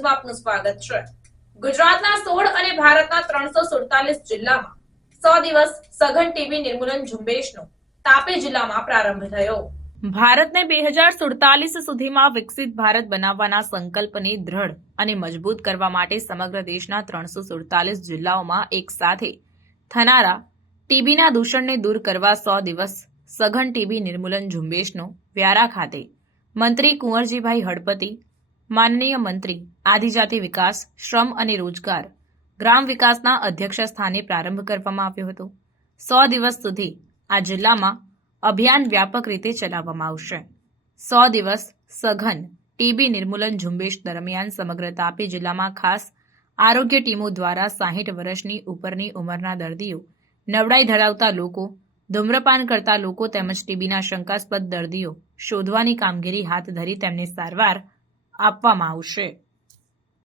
ન્યૂઝમાં આપનું સ્વાગત છે। ગુજરાતના 16 અને ભારતના 347 જિલ્લામાં 100 દિવસ સઘન ટીબી નિર્મૂલન ઝુંબેશનો તાપી જિલ્લામાં પ્રારંભ થયો। ભારતને 2047 સુધીમાં વિકસિત ભારત બનાવવાના સંકલ્પને દ્રઢ અને મજબૂત કરવા માટે સમગ્ર દેશના 347 જિલ્લાઓમાં એક સાથે થનારા ટીબીના દૂષણને દૂર કરવા 100 દિવસ સઘન ટીબી નિર્મૂલન ઝુંબેશનો વ્યારા ખાતે મંત્રી કુંવરજીભાઈ હળપતિ, માનનીય મંત્રી આદિજાતિ વિકાસ, શ્રમ અને રોજગાર, ગ્રામ વિકાસના અધ્યક્ષ સ્થાને પ્રારંભ કરવામાં આવ્યો હતો। 100 દિવસ સુધી આ જિલ્લામાં અભિયાન વ્યાપક રીતે ચલાવવામાં આવશે। 100 દિવસ સઘન ટીબી નિર્મૂલન ઝુંબેશ દરમિયાન સમગ્ર તાપી જિલ્લામાં ખાસ આરોગ્ય ટીમો દ્વારા 60 વર્ષની ઉપરની ઉંમરના દર્દીઓ, નબળાઈ ધરાવતા લોકો, ધૂમ્રપાન કરતા લોકો તેમજ ટીબીના શંકાસ્પદ દર્દીઓ શોધવાની કામગીરી હાથ ધરી તેમને સારવાર આપવામાં આવશે।